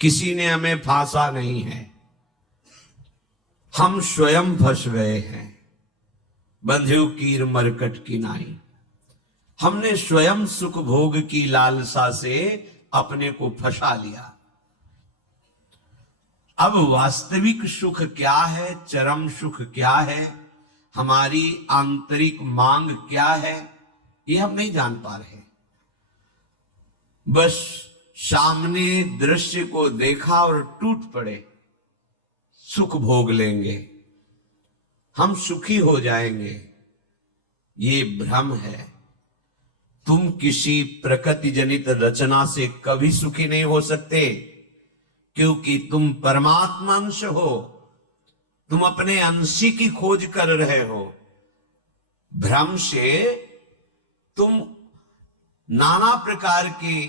किसी ने हमें फांसा नहीं है, हम स्वयं फंस गए हैं। बंध्यो कीर मरकट की नाई, हमने स्वयं सुख भोग की लालसा से अपने को फंसा लिया। अब वास्तविक सुख क्या है, चरम सुख क्या है, हमारी आंतरिक मांग क्या है, ये हम नहीं जान पा रहे। बस सामने दृश्य को देखा और टूट पड़े, सुख भोग लेंगे, हम सुखी हो जाएंगे। ये भ्रम है। तुम किसी प्रकृति जनित रचना से कभी सुखी नहीं हो सकते, क्योंकि तुम परमात्मा अंश हो। तुम अपने अंशी की खोज कर रहे हो। भ्रम से तुम नाना प्रकार के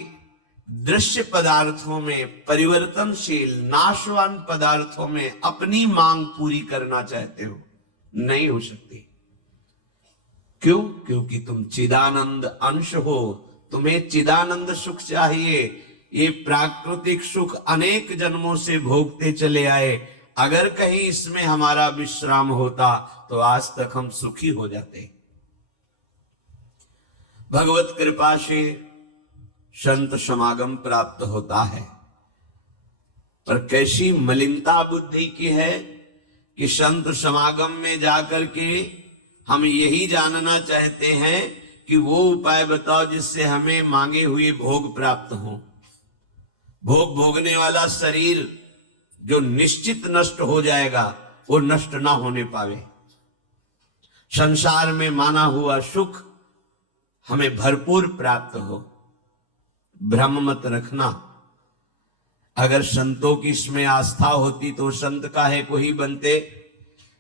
दृश्य पदार्थों में, परिवर्तनशील नाशवान पदार्थों में अपनी मांग पूरी करना चाहते हो। नहीं हो सकती। क्यों? क्योंकि तुम चिदानंद अंश हो। तुम्हें चिदानंद सुख चाहिए। ये प्राकृतिक सुख अनेक जन्मों से भोगते चले आए। अगर कहीं इसमें हमारा विश्राम होता तो आज तक हम सुखी हो जाते। भगवत कृपा से संत समागम प्राप्त होता है, पर कैसी मलिनता बुद्धि की है कि संत समागम में जाकर के हम यही जानना चाहते हैं कि वो उपाय बताओ जिससे हमें मांगे हुए भोग प्राप्त हो। भोग भोगने वाला शरीर जो निश्चित नष्ट हो जाएगा, वो नष्ट ना होने पावे। संसार में माना हुआ सुख हमें भरपूर प्राप्त हो। भ्रम मत रखना। अगर संतों की इसमें आस्था होती तो संत काहे को ही बनते।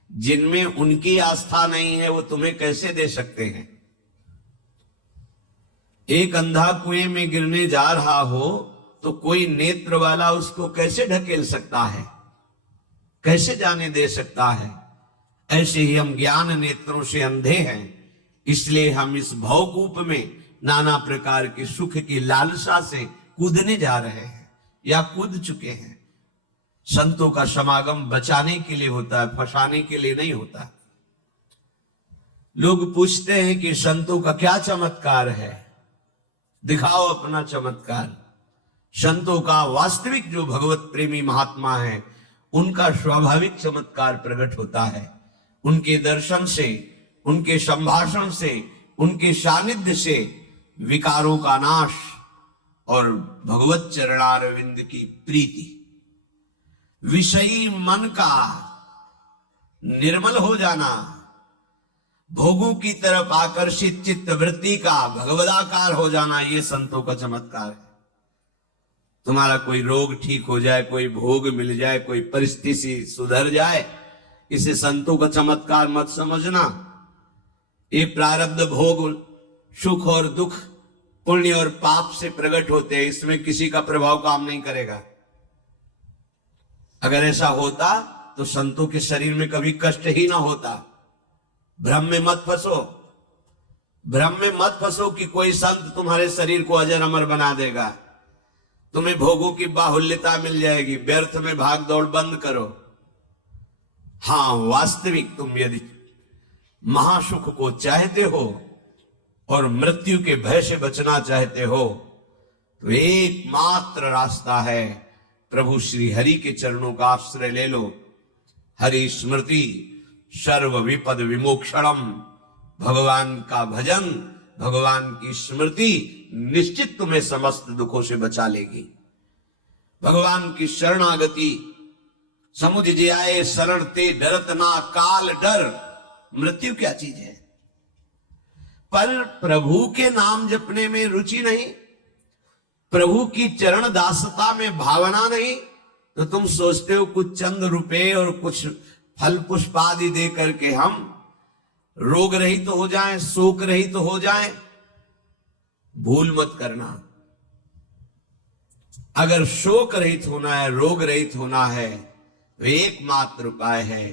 जिनमें उनकी आस्था नहीं है वो तुम्हें कैसे दे सकते हैं। एक अंधा कुएं में गिरने जा रहा हो तो कोई नेत्र वाला उसको कैसे ढकेल सकता है, कैसे जाने दे सकता है। ऐसे ही हम ज्ञान नेत्रों से अंधे हैं। इसलिए हम इस भवकूप में नाना प्रकार के सुख की लालसा से कूदने जा रहे हैं या कूद चुके हैं। संतों का समागम बचाने के लिए होता है, फंसाने के लिए नहीं होता। लोग पूछते हैं कि संतों का क्या चमत्कार है, दिखाओ अपना चमत्कार। संतों का वास्तविक जो भगवत प्रेमी महात्मा है, उनका स्वाभाविक चमत्कार प्रकट होता है। उनके दर्शन से, उनके संभाषण से, उनके सानिध्य से विकारों का नाश और भगवत चरणारविंद की प्रीति, विषयी मन का निर्मल हो जाना, भोगों की तरफ आकर्षित चित्त वृत्ति का भगवदाकार हो जाना, ये संतों का चमत्कार है। तुम्हारा कोई रोग ठीक हो जाए, कोई भोग मिल जाए, कोई परिस्थिति सुधर जाए, इसे संतों का चमत्कार मत समझना। ये प्रारब्ध भोग सुख और दुख, पुण्य और पाप से प्रकट होते हैं। इसमें किसी का प्रभाव काम नहीं करेगा। अगर ऐसा होता तो संतों के शरीर में कभी कष्ट ही ना होता। भ्रम में मत फंसो। भ्रम में मत फंसो कि कोई संत तुम्हारे शरीर को अजर अमर बना देगा, तुम्हें भोगों की बाहुल्यता मिल जाएगी। व्यर्थ में भाग दौड़ बंद करो। हां, वास्तविक तुम यदि महासुख को चाहते हो और मृत्यु के भय से बचना चाहते हो तो एकमात्र रास्ता है, प्रभु श्री हरि के चरणों का आश्रय ले लो। हरि स्मृति सर्व विपद विमोक्षणम। भगवान का भजन, भगवान की स्मृति निश्चित तुम्हें समस्त दुखों से बचा लेगी। भगवान की शरणागति, समुझ जे आए शरण ते डरत ना काल डर। मृत्यु क्या चीज है? पर प्रभु के नाम जपने में रुचि नहीं, प्रभु की चरण दासता में भावना नहीं, तो तुम सोचते हो कुछ चंद रुपए और कुछ फल पुष्प आदि दे करके हम रोग रहित तो हो जाएं, शोक रहित तो हो जाएं। भूल मत करना। अगर शोक रहित होना है, रोग रहित होना है, तो एकमात्र उपाय है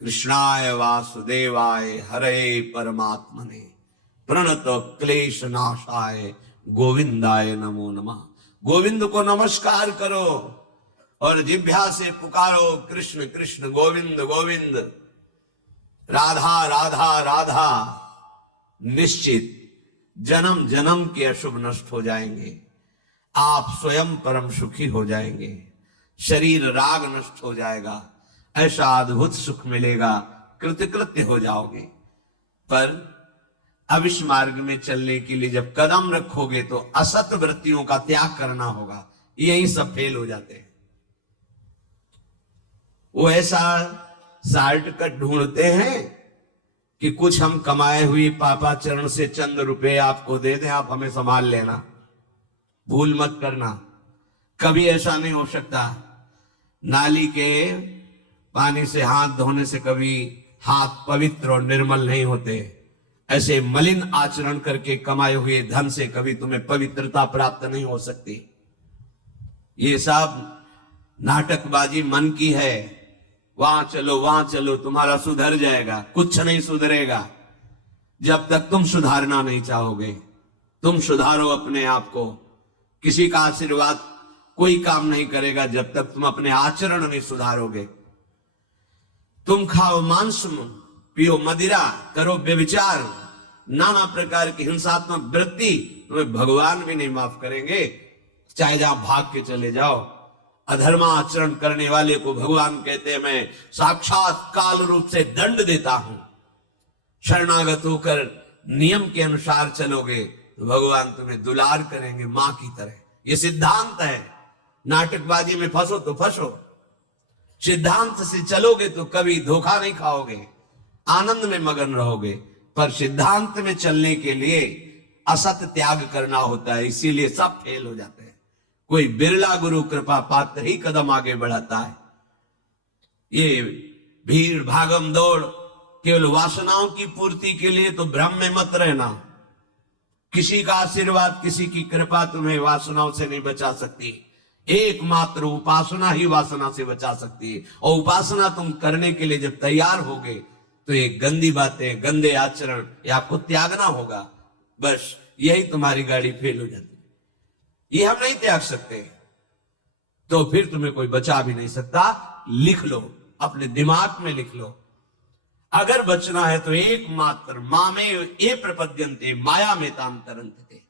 कृष्णाय वासुदेवाय हरे परमात्मने प्रणत क्लेश नाशाय गोविंदाय नमो नमः। गोविंद को नमस्कार करो और जिह्वा से पुकारो कृष्ण कृष्ण गोविंद गोविंद, राधा राधा राधा। निश्चित जन्म जन्म के अशुभ नष्ट हो जाएंगे, आप स्वयं परम सुखी हो जाएंगे, शरीर राग नष्ट हो जाएगा, ऐसा अद्भुत सुख मिलेगा, कृतकृत्य हो जाओगे। पर अब इस मार्ग में चलने के लिए जब कदम रखोगे तो असत वृत्तियों का त्याग करना होगा। यही सब फेल हो जाते हैं। वो ऐसा शॉर्टकट ढूंढते हैं कि कुछ हम कमाए हुए पापाचरण से चंद रुपए आपको दे दें, आप हमें संभाल लेना, भूल मत करना। कभी ऐसा नहीं हो सकता। नाली के पानी से हाथ धोने से कभी हाथ पवित्र और निर्मल नहीं होते। ऐसे मलिन आचरण करके कमाए हुए धन से कभी तुम्हें पवित्रता प्राप्त नहीं हो सकती। ये सब नाटकबाजी मन की है। वहां चलो तुम्हारा सुधर जाएगा, कुछ नहीं सुधरेगा जब तक तुम सुधारना नहीं चाहोगे। तुम सुधारो अपने आप को। किसी का आशीर्वाद कोई काम नहीं करेगा जब तक तुम अपने आचरण नहीं सुधारोगे। तुम खाओ मांस, पियो मदिरा, करो व्यभिचार, नाना प्रकार की हिंसात्मक वृत्ति, तुम्हें भगवान भी नहीं माफ करेंगे, चाहे जहां भाग के चले जाओ। अधर्म आचरण करने वाले को भगवान कहते हैं मैं साक्षात काल रूप से दंड देता हूं। शरणागत होकर नियम के अनुसार चलोगे तो भगवान तुम्हें दुलार करेंगे मां की तरह। यह सिद्धांत है। नाटकबाजी में फंसो तो फंसो, सिद्धांत से चलोगे तो कभी धोखा नहीं खाओगे, आनंद में मगन रहोगे। पर सिद्धांत में चलने के लिए असत त्याग करना होता है, इसीलिए सब फेल हो जाते हैं। कोई बिरला गुरु कृपा पात्र ही कदम आगे बढ़ाता है। ये भीड़ भागम दौड़ केवल वासनाओं की पूर्ति के लिए तो भ्रम में मत रहना। किसी का आशीर्वाद, किसी की कृपा तुम्हें वासनाओं से नहीं बचा सकती। एकमात्र उपासना ही वासना से बचा सकती है। और उपासना तुम करने के लिए जब तैयार होगे तो ये गंदी बातें, गंदे आचरण ये आपको त्यागना होगा। बस यही तुम्हारी गाड़ी फेल हो जाती है। ये हम नहीं त्याग सकते तो फिर तुम्हें कोई बचा भी नहीं सकता। लिख लो, अपने दिमाग में लिख लो, अगर बचना है तो एकमात्र मां में ये प्रपद्यन्ते माया में तांतरंते।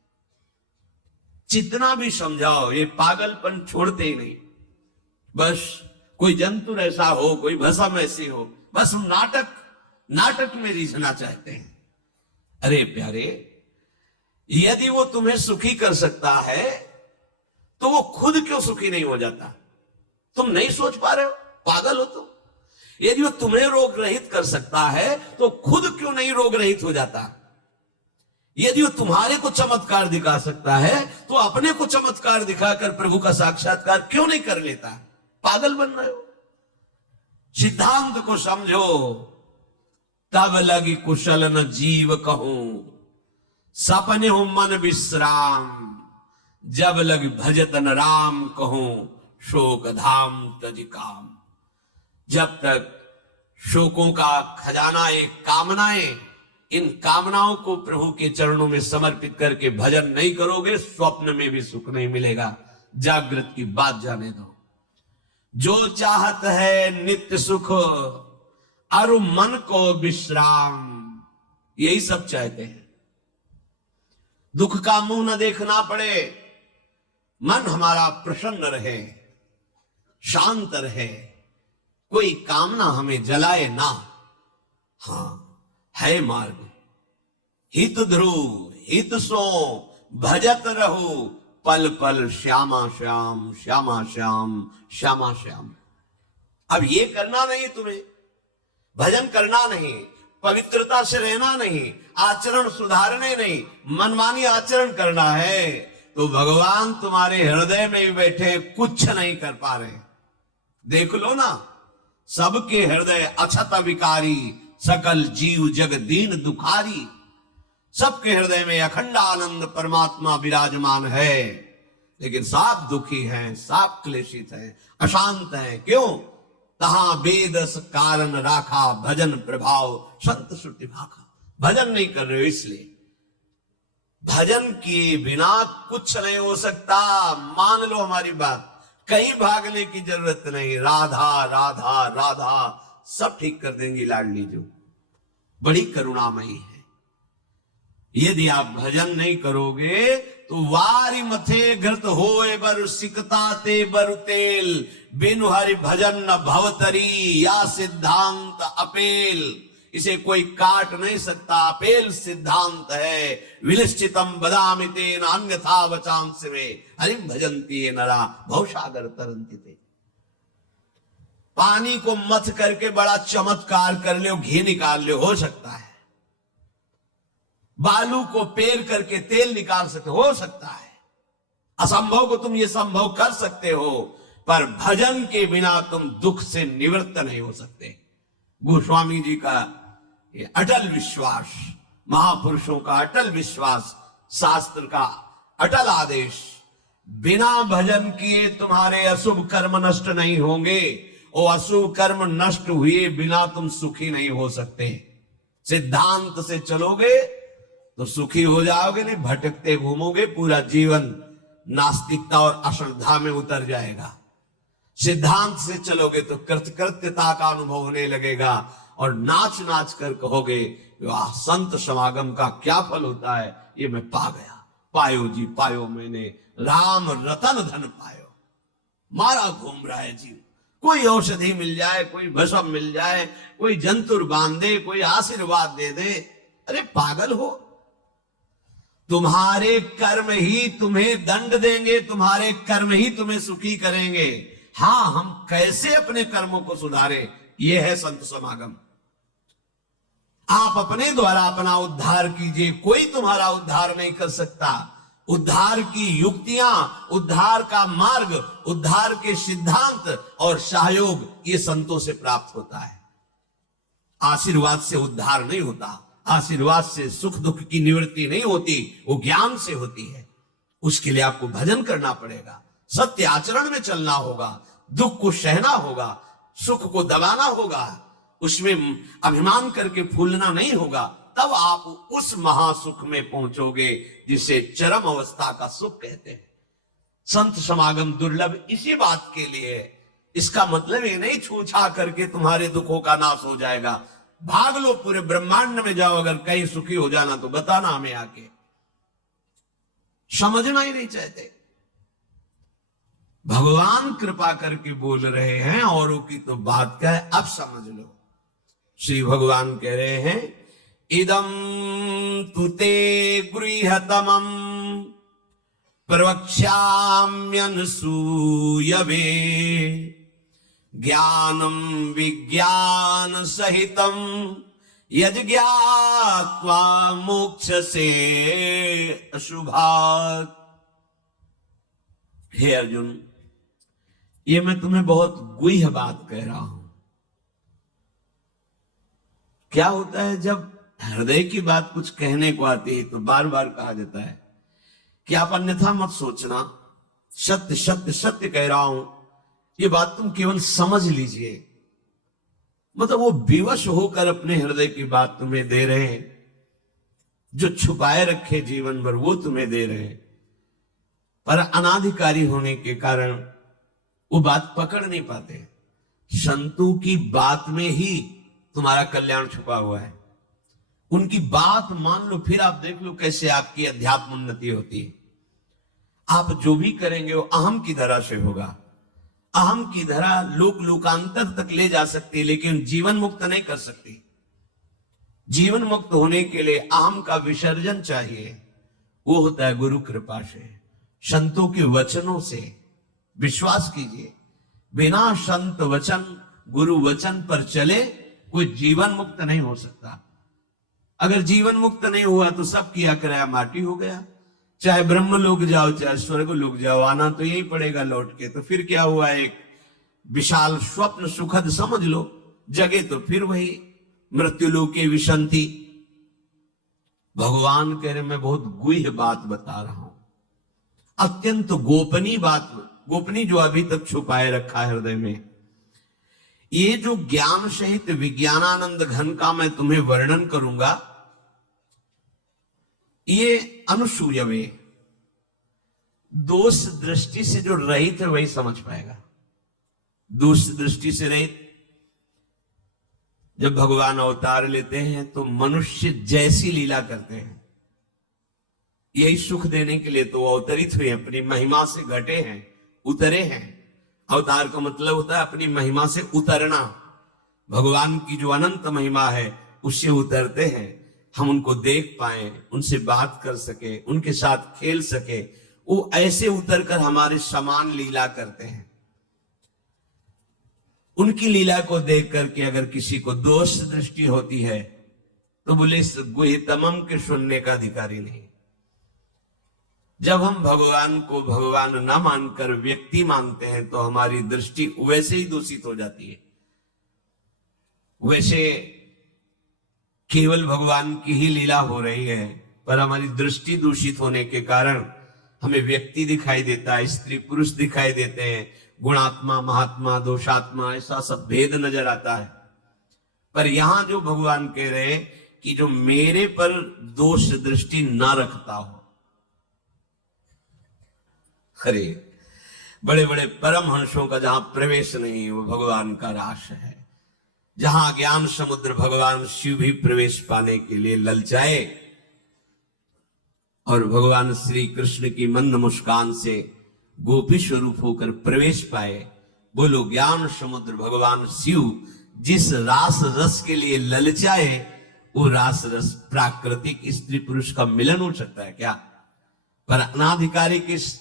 जितना भी समझाओ ये पागलपन छोड़ते ही नहीं। बस कोई जंतु ऐसा हो, कोई भस्म ऐसी हो, बस हम नाटक में रीझना चाहते हैं। अरे प्यारे, यदि वो तुम्हें सुखी कर सकता है तो वो खुद क्यों सुखी नहीं हो जाता? तुम नहीं सोच पा रहे हो? पागल हो तुम? यदि वो तुम्हें रोग रहित कर सकता है तो खुद क्यों नहीं रोग रहित हो जाता? यदि वो तुम्हारे को चमत्कार दिखा सकता है तो अपने को चमत्कार दिखाकर प्रभु का साक्षात्कार क्यों नहीं कर लेता? पागल बन रहे हो। सिद्धांत को समझो। तब लगी कुशल न जीव कहूं, सपने हो मन विश्राम, जब लग भजतन राम कहूं, शोक धाम तज काम। जब तक शोकों का खजाना एक कामनाएं, इन कामनाओं को प्रभु के चरणों में समर्पित करके भजन नहीं करोगे, स्वप्न में भी सुख नहीं मिलेगा। जागृत की बात जाने दो। जो चाहत है नित्य सुख, अरु मन को विश्राम, यही सब चाहते हैं। दुख का मुंह न देखना पड़े, मन हमारा प्रसन्न रहे, शांत रहे, कोई कामना हमें जलाए ना। हां, है मार्ग। हित ध्रुव हित सो भजत रहो, पल पल श्यामा श्याम श्यामा श्याम श्यामा श्याम। अब ये करना नहीं, तुम्हें भजन करना नहीं, पवित्रता से रहना नहीं, आचरण सुधारने नहीं, मनमानी आचरण करना है तो भगवान तुम्हारे हृदय में भी बैठे कुछ नहीं कर पा रहे। देख लो ना, सबके हृदय अछत विकारी, सकल जीव जग दीन दुखारी। सबके हृदय में अखंड आनंद परमात्मा विराजमान है, लेकिन सब दुखी हैं, सब क्लेशित हैं, अशांत हैं। क्यों? तहां वेदस कारण राखा, भजन प्रभाव संत श्रुति भाखा। भजन नहीं कर रहे हो इसलिए। भजन किए बिना कुछ नहीं हो सकता। मान लो हमारी बात, कहीं भागने की जरूरत नहीं। राधा राधा राधा सब ठीक कर देंगी लाडली जो, बड़ी करुणामयी है। यदि आप भजन नहीं करोगे तो वारी मथे घृत होए बर सिकता ते बर तेल, बिनु हरि भजन न भवतरी या सिद्धांत अपेल। इसे कोई काट नहीं सकता, अपेल सिद्धांत है। विलिश्चितम बदामि तेन अन्यथा वचांस में, हरिम भजन्ति ये नरा भवसागर तरन्ति ते। पानी को मथ करके बड़ा चमत्कार कर ले, घी निकाल ले, हो सकता है। बालू को पेर करके तेल निकाल सकते, हो सकता है। असंभव को तुम ये संभव कर सकते हो, पर भजन के बिना तुम दुख से निवृत्त नहीं हो सकते। गोस्वामी जी का ये अटल विश्वास, महापुरुषों का अटल विश्वास, शास्त्र का अटल आदेश, बिना भजन किए तुम्हारे अशुभ कर्म नष्ट नहीं होंगे, और अशुभ कर्म नष्ट हुए बिना तुम सुखी नहीं हो सकते। सिद्धांत से चलोगे तो सुखी हो जाओगे, नहीं भटकते घूमोगे, पूरा जीवन नास्तिकता और अश्रद्धा में उतर जाएगा। सिद्धांत से चलोगे तो कृतकृत्यता का अनुभव होने लगेगा, और नाच नाच कर कहोगे वाह, संत समागम का क्या फल होता है, ये मैं पा गया। पायो जी पायो मैंने, राम रतन धन पायो। मारा घूम रहा है जीव, कोई औषधि मिल जाए, कोई भस्म मिल जाए, कोई जंतुर बांध दे, कोई आशीर्वाद दे दे। अरे पागल हो, तुम्हारे कर्म ही तुम्हें दंड देंगे, तुम्हारे कर्म ही तुम्हें सुखी करेंगे। हां, हम कैसे अपने कर्मों को सुधारें, यह है संत समागम। आप अपने द्वारा अपना उद्धार कीजिए, कोई तुम्हारा उद्धार नहीं कर सकता। उद्धार की युक्तियां, उद्धार का मार्ग, उद्धार के सिद्धांत और सहयोग, ये संतों से प्राप्त होता है। आशीर्वाद से उद्धार नहीं होता, आशीर्वाद से सुख दुख की निवृत्ति नहीं होती, वो ज्ञान से होती है। उसके लिए आपको भजन करना पड़ेगा, सत्य आचरण में चलना होगा, दुख को सहना होगा, सुख को दबाना होगा, उसमें अभिमान करके फूलना नहीं होगा। तब आप उस महासुख में पहुंचोगे जिसे चरम अवस्था का सुख कहते हैं। संत समागम दुर्लभ इसी बात के लिए है। इसका मतलब ये नहीं छूछा करके तुम्हारे दुखों का नाश हो जाएगा। भाग लो, पूरे ब्रह्मांड में जाओ, अगर कहीं सुखी हो जाना तो बताना हमें आके। समझना ही नहीं चाहते। भगवान कृपा करके बोल रहे हैं, औरों की तो बात क्या है, अब समझ लो। श्री भगवान कह रहे हैं, इदं तुते गृहतमं प्रवक्ष्याम्यनसूयवे, ज्ञानम विज्ञान सहितम यज्ञात्वा मोक्षसे अशुभात्। हे अर्जुन, ये मैं तुम्हें बहुत गुह्य बात कह रहा हूं। क्या होता है जब हृदय की बात कुछ कहने को आती है तो बार बार कहा जाता है कि आप अन्यथा मत सोचना, सत्य सत्य सत्य कह रहा हूं, ये बात तुम केवल समझ लीजिए। मतलब वो विवश होकर अपने हृदय की बात तुम्हें दे रहे हैं, जो छुपाए रखे जीवन भर वो तुम्हें दे रहे हैं, पर अनाधिकारी होने के कारण वो बात पकड़ नहीं पाते। संतों की बात में ही तुम्हारा कल्याण छुपा हुआ है। उनकी बात मान लो, फिर आप देख लो कैसे आपकी अध्यात्म उन्नति होती है। आप जो भी करेंगे वो अहम की धरा से होगा। अहम की धरा लोक लोकांतर तक ले जा सकती है, लेकिन जीवन मुक्त नहीं कर सकती। जीवन मुक्त होने के लिए अहम का विसर्जन चाहिए। वो होता है गुरु कृपा से, संतों के वचनों से। विश्वास कीजिए, बिना संत वचन, गुरु वचन पर चले कोई जीवन मुक्त नहीं हो सकता। अगर जीवन मुक्त नहीं हुआ तो सब किया कराया माटी हो गया। चाहे ब्रह्म लोक जाओ, चाहे स्वर्ग लोक जाओ, आना तो यही पड़ेगा लौट के। तो फिर क्या हुआ, एक विशाल स्वप्न सुखद समझ लो, जगे तो फिर वही मृत्यु लोके विशंति। भगवान कह रहे मैं बहुत गुह्य बात बता रहा हूं, अत्यंत गोपनीय बात, गोपनीय जो अभी तक छुपाए रखा है हृदय में। ये जो ज्ञान सहित विज्ञानानंद घन का मैं तुम्हें वर्णन करूंगा, ये अनुसूयवे, दोष दृष्टि से जो रहित है वही समझ पाएगा। दोष दृष्टि से रहित, जब भगवान अवतार लेते हैं तो मनुष्य जैसी लीला करते हैं, यही सुख देने के लिए तो अवतरित हुए, अपनी महिमा से घटे हैं, उतरे हैं। अवतार का मतलब होता है अपनी महिमा से उतरना। भगवान की जो अनंत महिमा है उससे उतरते हैं, हम उनको देख पाए, उनसे बात कर सके, उनके साथ खेल सके। वो ऐसे उतरकर हमारे समान लीला करते हैं। उनकी लीला को देख करके अगर किसी को दोष दृष्टि होती है तो बोले इस गुहितमम के सुनने का अधिकारी नहीं। जब हम भगवान को भगवान न मानकर व्यक्ति मानते हैं तो हमारी दृष्टि वैसे ही दूषित हो जाती है। वैसे केवल भगवान की ही लीला हो रही है, पर हमारी दृष्टि दूषित होने के कारण हमें व्यक्ति दिखाई देता है, स्त्री पुरुष दिखाई देते हैं, गुणात्मा महात्मा दोषात्मा ऐसा सब भेद नजर आता है। पर यहां जो भगवान कह रहे हैं कि जो मेरे पर दोष दृष्टि ना रखता हो, अरे बड़े बड़े परमहंसों का जहां प्रवेश नहीं वो भगवान का रास है। जहां ज्ञान समुद्र भगवान शिव भी प्रवेश पाने के लिए ललचाए और भगवान श्री कृष्ण की मंद मुस्कान से गोपी स्वरूप होकर प्रवेश पाए। बोलो ज्ञान समुद्र भगवान शिव जिस रास रस के लिए ललचाए, वो रास रस प्राकृतिक स्त्री पुरुष का मिलन हो सकता है क्या? पर अनाधिकारी किस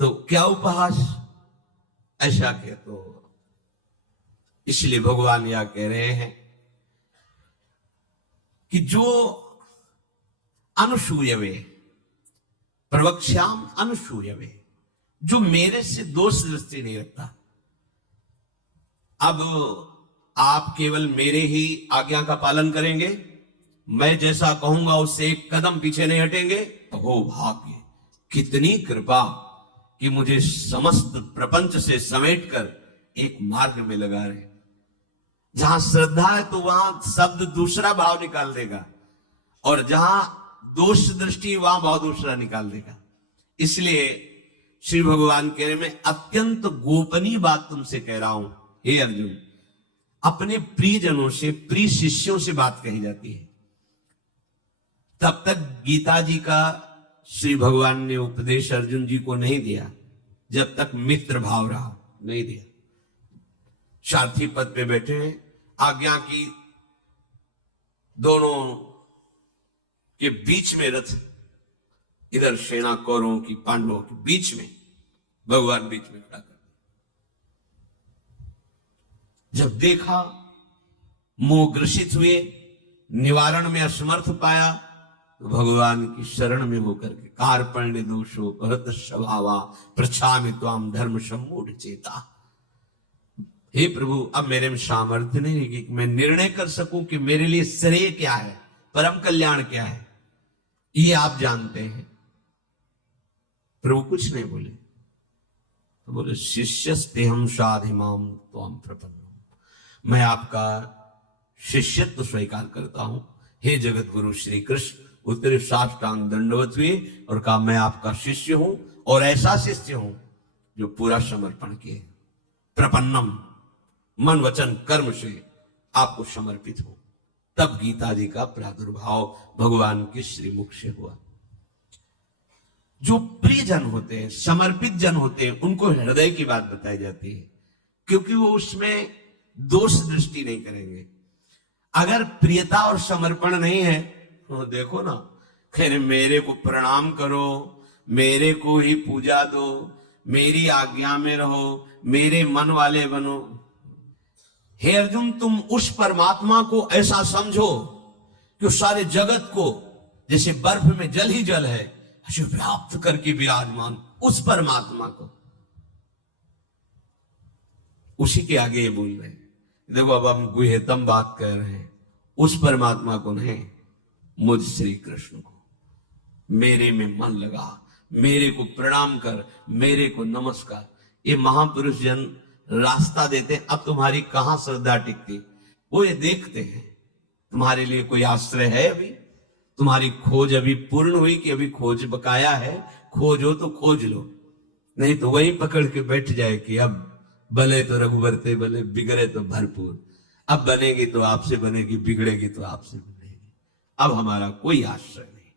तो क्या उपहास, ऐसा कह तो इसलिए भगवान यह कह रहे हैं कि जो अनुसूयवे प्रवक्ष्याम अनुसूयवे, जो मेरे से दोष दृष्टि नहीं रखता। अब आप केवल मेरे ही आज्ञा का पालन करेंगे, मैं जैसा कहूंगा उससे एक कदम पीछे नहीं हटेंगे, हो भाग्य, कितनी कृपा कि मुझे समस्त प्रपंच से समेटकर एक मार्ग में लगा रहे। जहां श्रद्धा है तो वहां शब्द दूसरा भाव निकाल देगा, और जहां दोष दृष्टि वहां भाव दूसरा निकाल देगा। इसलिए श्री भगवान कह रहे, मैं अत्यंत गोपनीय बात तुमसे कह रहा हूं हे अर्जुन। अपने प्रियजनों से, प्रिय शिष्यों से बात कही जाती है। तब तक गीता जी का श्री भगवान ने उपदेश अर्जुन जी को नहीं दिया जब तक मित्र भाव रहा, नहीं दिया। सारथी पद पे बैठे हैं, आज्ञा की दोनों के बीच में रथ, इधर सेना कौरवों की पांडवों के बीच में, भगवान बीच में खड़ा कर। जब देखा मोह ग्रसित हुए, निवारण में असमर्थ पाया, तो भगवान की शरण में होकर के कार्पण्य दोषो भरत स्वभावा प्रछामि त्वाम धर्म सम्मूढ़ चेता। हे प्रभु, अब मेरे में सामर्थ्य नहीं है कि मैं निर्णय कर सकूं कि मेरे लिए श्रेय क्या है, परम कल्याण क्या है, ये आप जानते हैं। प्रभु कुछ नहीं बोले, तो बोले शिष्यस्तेहम साधिमाम त्वाम प्रपन्नम, मैं आपका शिष्यत्व स्वीकार करता हूं हे जगत गुरु श्री कृष्ण। उत्तरे साष्टांग दंडवत हुए और कहा मैं आपका शिष्य हूं, और ऐसा शिष्य हूं जो पूरा समर्पण किए, प्रपन्नम, मन वचन कर्म से आपको समर्पित हो। तब गीता जी का प्रादुर्भाव भगवान के श्रीमुख से हुआ। जो प्रिय जन होते हैं, समर्पित जन होते हैं, उनको हृदय की बात बताई जाती है, क्योंकि वो उसमें दोष दृष्टि नहीं करेंगे। अगर प्रियता और समर्पण नहीं है तो देखो ना, खैर मेरे को प्रणाम करो, मेरे को ही पूजा दो, मेरी आज्ञा में रहो, मेरे मन वाले बनो। हे अर्जुन, तुम उस परमात्मा को ऐसा समझो कि सारे जगत को जैसे बर्फ में जल ही जल है ऐसे व्याप्त करके विराजमान उस परमात्मा को, उसी के आगे ये बोल रहे हैं। देखो अब हम गुह्यतम बात कर रहे हैं, उस परमात्मा को नहीं, मुझ श्री कृष्ण को। मेरे में मन लगा, मेरे को प्रणाम कर, मेरे को नमस्कार। ये महापुरुष जन रास्ता देते, अब तुम्हारी कहां श्रद्धा टिकती, वो ये देखते हैं तुम्हारे लिए कोई आश्रय है अभी, तुम्हारी खोज अभी पूर्ण हुई कि अभी खोज बकाया है? खोज हो तो खोज लो, नहीं तो वहीं पकड़ के बैठ जाए कि अब बने तो रघुबर ते बने, बिगड़े तो भरपूर। अब बनेगी तो आपसे बनेगी, बिगड़ेगी तो आपसे बिगड़ेगी, अब हमारा कोई आश्रय नहीं।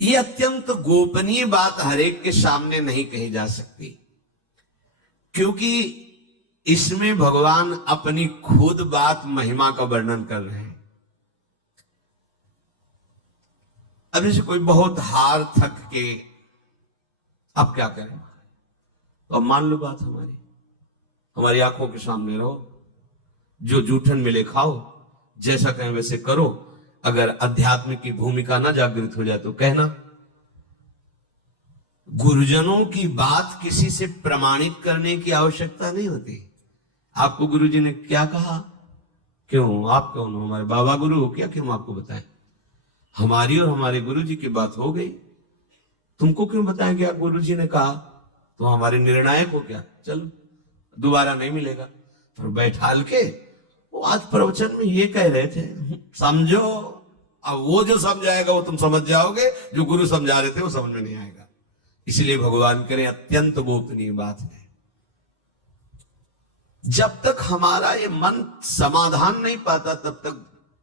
ये अत्यंत गोपनीय बात हरेक के सामने नहीं कही जा सकती, क्योंकि इसमें भगवान अपनी खुद बात महिमा का वर्णन कर रहे हैं। अब जैसे कोई बहुत हार थक के अब क्या करें, तो अब मान लो बात हमारी आंखों के सामने रहो, जो जूठन मिले खाओ, जैसा कहें वैसे करो। अगर अध्यात्म की भूमिका ना जागृत हो जाए तो कहना। गुरुजनों की बात किसी से प्रमाणित करने की आवश्यकता नहीं होती। आपको गुरुजी ने क्या कहा, क्यों आप कौन हो, हमारे बाबा गुरु हो क्या, क्यों आपको बताएं? हमारी और हमारे गुरुजी की बात हो गई, तुमको क्यों बताएं कि आप गुरुजी ने कहा? तो हमारे निर्णायक हो क्या, चलो दोबारा नहीं मिलेगा। फिर बैठाल के वो आज प्रवचन में ये कह रहे थे, समझो। अब वो जो समझाएगा वो तुम समझ जाओगे, जो गुरु समझा रहे थे वो समझ में नहीं आएगा। इसलिए भगवान करें अत्यंत गोपनीय बात है। जब तक हमारा ये मन समाधान नहीं पाता तब तक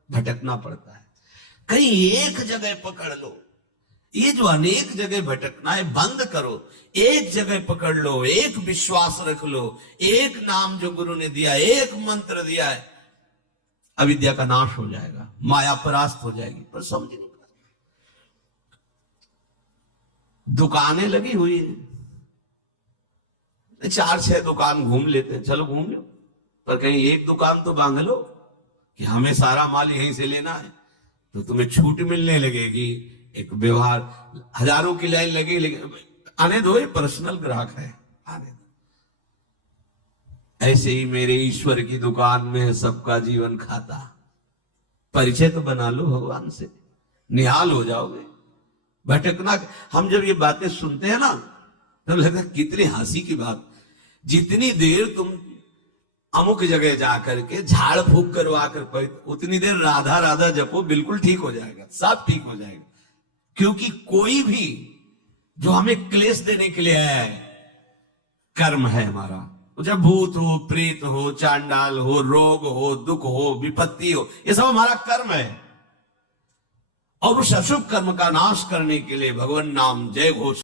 भटकना पड़ता है। कहीं एक जगह पकड़ लो, ये जो अनेक जगह भटकना है बंद करो, एक जगह पकड़ लो, एक विश्वास रख लो, एक नाम जो गुरु ने दिया, एक मंत्र दिया है, अविद्या का नाश हो जाएगा, माया परास्त हो जाएगी। पर समझ नहीं पा, दुकानें लगी हुई है, 4-6 दुकान घूम लेते हैं, चलो घूम लो, पर कहीं एक दुकान तो बांध लो कि हमें सारा माल यहीं से लेना है, तो तुम्हें छूट मिलने लगेगी। एक व्यवहार, हजारों की लाइन लगी, लेकिन आने दो, ये पर्सनल ग्राहक है, आने दो। ऐसे ही मेरे ईश्वर की दुकान में है सबका जीवन खाता। परिचय तो बना लो भगवान से, निहाल हो जाओगे। भटकना, हम जब ये बातें सुनते हैं ना तब लगता है कितनी हंसी की बात। जितनी देर तुम अमुक जगह जाकर के झाड़ फूक करवा कर, उतनी देर राधा राधा जपो, बिल्कुल ठीक हो जाएगा, सब ठीक हो जाएगा। क्योंकि कोई भी जो हमें क्लेश देने के लिए आया है, कर्म है हमारा। चाहे भूत हो, प्रेत हो, चांडाल हो, रोग हो, दुख हो, विपत्ति हो, ये सब हमारा कर्म है। और उस अशुभ कर्म का नाश करने के लिए भगवान नाम जय घोष